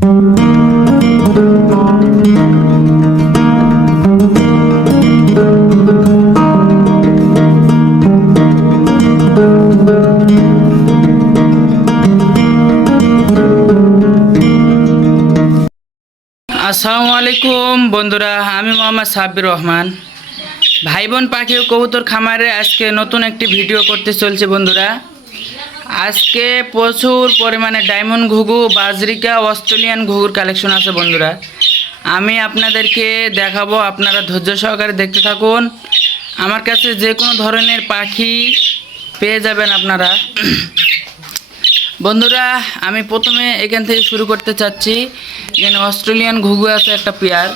আসসালামু আলাইকুম বন্ধুরা, আমি মোহাম্মদ সাব্বির রহমান। ভাই বোন পাখি ও কবুতর খামারে আজকে নতুন একটি ভিডিও করতে চলছে বন্ধুরা। আজকে প্রচুর পরিমাণে ডায়মন্ড ঘুঘু, বাজরিকা, অস্ট্রেলিয়ান ঘুঘুর কালেকশন আছে বন্ধুরা। আমি আপনাদেরকে দেখাবো, আপনারা ধৈর্য সহকারে দেখতে থাকুন। আমার কাছে যে কোনো ধরনের পাখি পেয়ে যাবেন আপনারা। বন্ধুরা, আমি প্রথমে এখান থেকে শুরু করতে চাচ্ছি। এখানে অস্ট্রেলিয়ান ঘুঘু আছে একটা পেয়ার,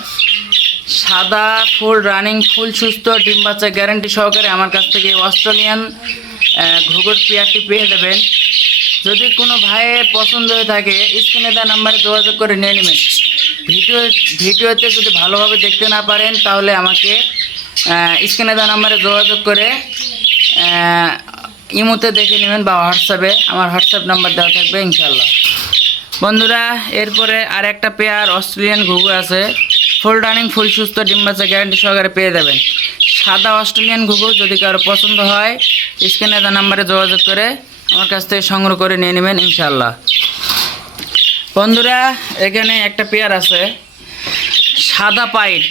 সাদা, ফুল রানিং, ফুল সুস্থ, ডিম বাচ্চা গ্যারান্টি সহকারে আমার কাছ থেকে অস্ট্রেলিয়ান ঘুঘুর পেয়ারটি পেয়ে যাবেন। যদি কোনো ভাইয়ের পছন্দ হয়ে থাকে স্ক্রিনে দেওয়া নাম্বারে যোগাযোগ করে নিয়ে নেবেন। ভিডিওতে যদি ভালোভাবে দেখতে না পারেন তাহলে আমাকে স্ক্রিনে দেওয়া নাম্বারে যোগাযোগ করে ইমোতে দেখে নেবেন বা হোয়াটসঅ্যাপে, আমার হোয়াটসঅ্যাপ নাম্বার দেওয়া থাকবে ইনশাল্লাহ। বন্ধুরা, এরপরে আর একটা পেয়ার অস্ট্রেলিয়ান ঘুঘু আছে, ফুল রানিং, ফুল সুস্থ, ডিম বাচ্চা গ্যারান্টি সহকারে পেয়ে যাবেন। সাদা অস্ট্রেলিয়ান ঘুঘু যদি কারো পছন্দ হয় স্ক্রিনে দেওয়া নাম্বারে যোগাযোগ করে আমার কাছ থেকে সংগ্রহ করে নিয়ে নেবেন ইনশাল্লাহ। বন্ধুরা, এখানে একটা পেয়ার আছে সাদা পাইট,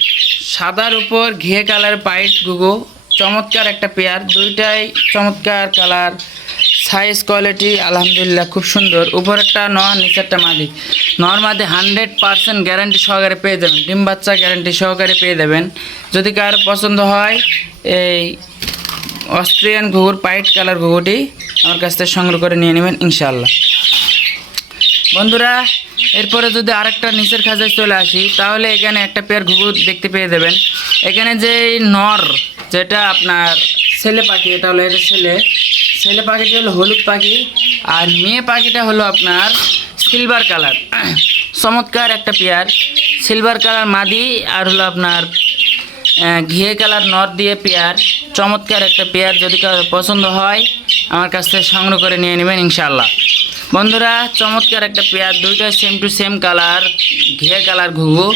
সাদার উপর ঘিয়ে কালার পাইট ঘুঘু, চমৎকার একটা পেয়ার, দুইটাই চমৎকার কালার, সাইজ কোয়ালিটি আলহামদুলিল্লাহ খুব সুন্দর। উপরেরটা নর, নিচেরটা মাদি। নর মাদি 100% গ্যারান্টি সহকারে পেয়ে যাবেন, ডিম বাচ্চা গ্যারান্টি সহকারে পেয়ে যাবেন। যদি কারো পছন্দ হয় এই অস্ট্রেলিয়ান ঘুঘুর পাইট কালার ঘুঘুটি আমার কাছ থেকে সংগ্রহ করে নিয়ে নেবেন ইনশাল্লাহ। বন্ধুরা, এরপরে যদি আরেকটা নিচের খাঁচায় চলে আসি তাহলে এখানে একটা পেয়ার ঘুঘু দেখতে পেয়ে যাবেন। এখানে যে নর, যেটা আপনার ছেলে পাখি, এটা হলো এটা ছেলে পাখিটা হলো হলুদ পাখি, আর মেয়ে পাখিটা হলো আপনার সিলভার কালার। চমৎকার একটা পেয়ার, সিলভার কালার মাদি আর হলো আপনার ঘিয়ে কালার নর দিয়ে পেয়ার, চমৎকার একটা পেয়ার। যদি কারো পছন্দ হয় আমার কাছ থেকে সংগ্রহ করে নিয়ে নেবেন ইনশাল্লাহ। বন্ধুরা, চমৎকার একটা পেয়ার, দুইটা সেম টু সেম কালার, ঘিয়ে কালার ঘুঘু।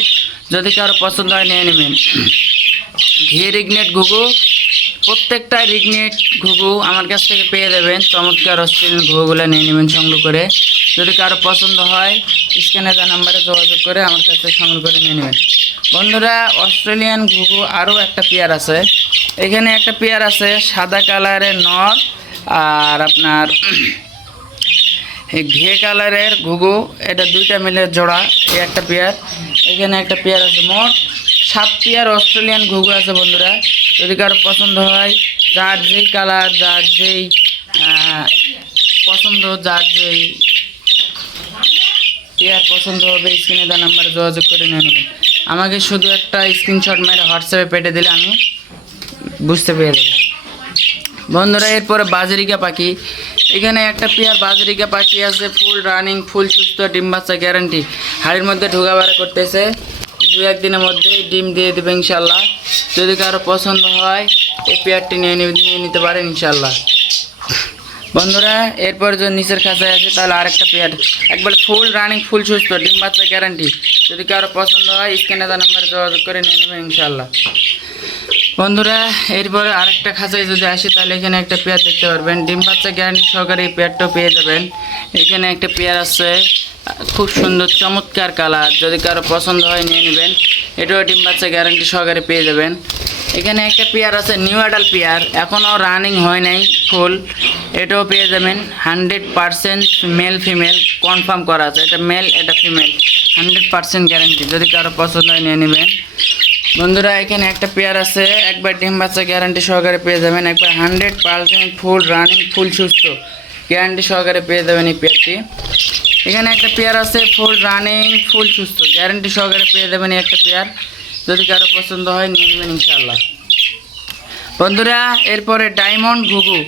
যদি কারো পছন্দ হয় নিয়ে নেবেন। ঘিয়ে রিগনেট ঘুঘু, প্রত্যেকটা রিগনেট ঘুঘু আমার কাছ থেকে পেয়ে যাবেন। চমৎকার অস্ট্রেলিয়ান ঘুঘুগুলো নিয়ে নেবেন সংগ্রহ করে। যদি কারো পছন্দ হয় স্ক্রিনে দেওয়া নাম্বারে যোগাযোগ করে আমার কাছ থেকে সংগ্রহ করে নিয়ে নেবেন। বন্ধুরা, অস্ট্রেলিয়ান ঘুঘু আরও একটা পেয়ার আছে। এখানে একটা পেয়ার আছে সাদা কালারের নর আর আপনার এই ঘিয়ে কালারের ঘুঘু, এটা দুইটা মিলে জোড়া, এই একটা পেয়ার। এখানে একটা পেয়ার আছে, মোট 7 পেয়ার অস্ট্রেলিয়ান ঘুঘু আছে বন্ধুরা। যদি কারো পছন্দ হয়, যার যেই কালার, যার যেই পছন্দ, যার যেই পেয়ার পছন্দ হবে স্ক্রিনে দেওয়া নাম্বারে যোগাযোগ করে নিয়ে নেবেন। আমাকে শুধু একটা স্ক্রিনশট মেরে হোয়াটসঅ্যাপে পেটে দিলে আমি বুঝতে পেরে দেবো। বন্ধুরা, এরপরে বাজরিকা পাখি, এখানে একটা পেয়ার বাজরিকা পাখি আছে, ফুল রানিং, ফুল সুস্থ, ডিম বাচ্চা গ্যারান্টি। হাড়ির মধ্যে ঢোকা বেড়া করতেছে, 2-1 দিনের মধ্যেই ডিম দিয়ে দেবে ইনশাল্লাহ। যদি কারো পছন্দ হয় এই পেয়ারটি নিয়ে নিতে পারেন ইনশাল্লাহ। বন্ধুরা, এরপর যদি নিচের খাঁচায় আছে তাহলে আরেকটা পেয়ার, একবার ফুল রানিং, ফুল সুস্থ, ডিম বাচ্চা গ্যারান্টি। যদি কারো পছন্দ হয় স্ক্রিনে দেওয়া নাম্বারে যোগাযোগ করে নিয়ে নেবেন ইনশাল্লাহ। বন্ধুরা, এরপরে আরেকটা খাঁচায় যদি আসি তাহলে এখানে একটা পেয়ার দেখতে পারবেন, ডিম বাচ্চা গ্যারান্টি সহকারে এই পেয়ারটাও পেয়ে যাবেন। এখানে একটা পেয়ার আছে খুব সুন্দর চমৎকার কালার, যদি কারো পছন্দ হয় নিয়ে নেবেন। এটাও ডিম বাচ্চা গ্যারান্টি সহকারে পেয়ে যাবেন। এখানে একটা পেয়ার আছে নিউ অ্যাডাল পেয়ার, এখনও রানিং হয় নাই ফুল, এটাও পেয়ে যাবেন। 100% মেল ফিমেল কনফার্ম করা আছে, এটা মেল এটা ফিমেল, 100% গ্যারান্টি। যদি কারো পছন্দ হয় নিয়ে নেবেন। বন্ধুরা, এখানে একটা পেয়ার আছে, একবার ডিম বাচ্চা গ্যারান্টি সহকারে পেয়ে যাবেন, একবার 100% ফুল রানিং, ফুল সুস্থ গ্যারান্টি সহকারে পেয়ে যাবেন এই পেয়ারটি। এখানে একটা পেয়ার আছে ফুল রানিং, ফুল সুস্থ গ্যারান্টি সহকারে পেয়ে যাবেন এই একটা পেয়ার। যদি কারো পছন্দ হয় নিয়ে নেবেন ইনশাল্লাহ। বন্ধুরা, এরপরে ডায়মন্ড ঘুঘু,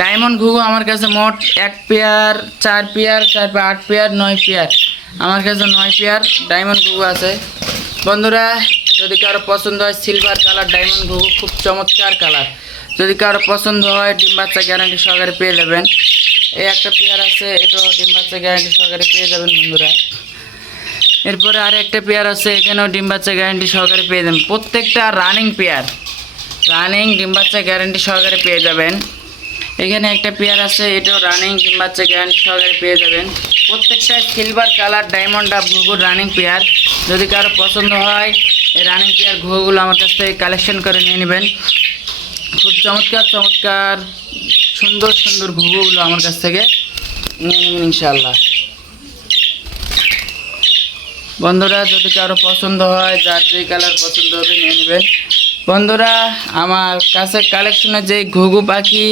ডায়মন্ড ঘুঘু আমার কাছে মোট 1 পেয়ার, 4 পেয়ার, 8 পেয়ার, 9 পেয়ার, আমার কাছে 9 পেয়ার ডায়মন্ড ঘুঘু আছে। বন্ধুরা, যদি কারো পছন্দ হয় সিলভার কালার ডায়মন্ড ঘুঘু, খুব চমৎকার কালার। যদি কারো পছন্দ হয় ডিম বাচ্চা গ্যারান্টি সহকারে পেয়ে যাবেন। এই একটা পেয়ার আছে, এটাও ডিম বাচ্চা গ্যারান্টি সহকারে পেয়ে যাবেন বন্ধুরা। এরপরে আর একটা পেয়ার আছে, এখানেও ডিম বাচ্চা গ্যারান্টি সহকারে পেয়ে যাবেন। প্রত্যেকটা রানিং পেয়ার, রানিং ডিম বাচ্চা গ্যারান্টি সহকারে পেয়ে যাবেন। এখানে একটা পেয়ার আছে, এটাও রানিং ডিম বাচ্চা গ্যারান্টি সহকারে পেয়ে যাবেন। প্রত্যেকটা সিলভার কালার ডায়মন্ড ডাব ঘুঘুর রানিং পেয়ার। যদি কারো পছন্দ হয় এই রানিং পেয়ার ঘুঘুগুলো আমার কাছ থেকে কালেকশন করে নিয়ে নেবেন। খুব চমৎকার চমৎকার সুন্দর সুন্দর ঘুঘুগুলো আমার কাছ থেকে নিয়ে নেবেন ইনশাআল্লাহ। বন্ধুরা যদি কারো পছন্দ হয়, যার যেই কালার পছন্দ হবে নিয়ে নেবেন। বন্ধুরা আমার কাছে কালেকশনে যে ঘুঘু পাখি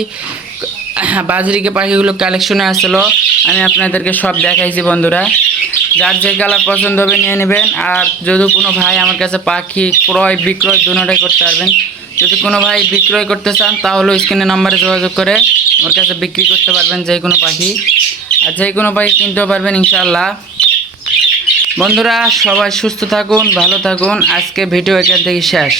বাজরিকা পাখিগুলো কালেকশনে আসলো আমি আপনাদেরকে সব দেখাইছি। বন্ধুরা যার যে কালার পছন্দ হবে নিয়ে নেবেন। আর যদি কোনো ভাই আমার কাছে পাখি ক্রয় বিক্রয় দুটোটাই করতে পারবেন। যদি কোনো ভাই বিক্রয় করতে চান তাহলে স্ক্রিনে নাম্বারে যোগাযোগ করে আমার কাছে বিক্রি করতে পারবেন যে কোনো পাখি, আর যে কোনো পাখি কিনতেও পারবেন ইনশাআল্লাহ। বন্ধুরা সবাই সুস্থ থাকুন, ভালো থাকুন। আজকে ভিডিও এখান থেকে শেষ।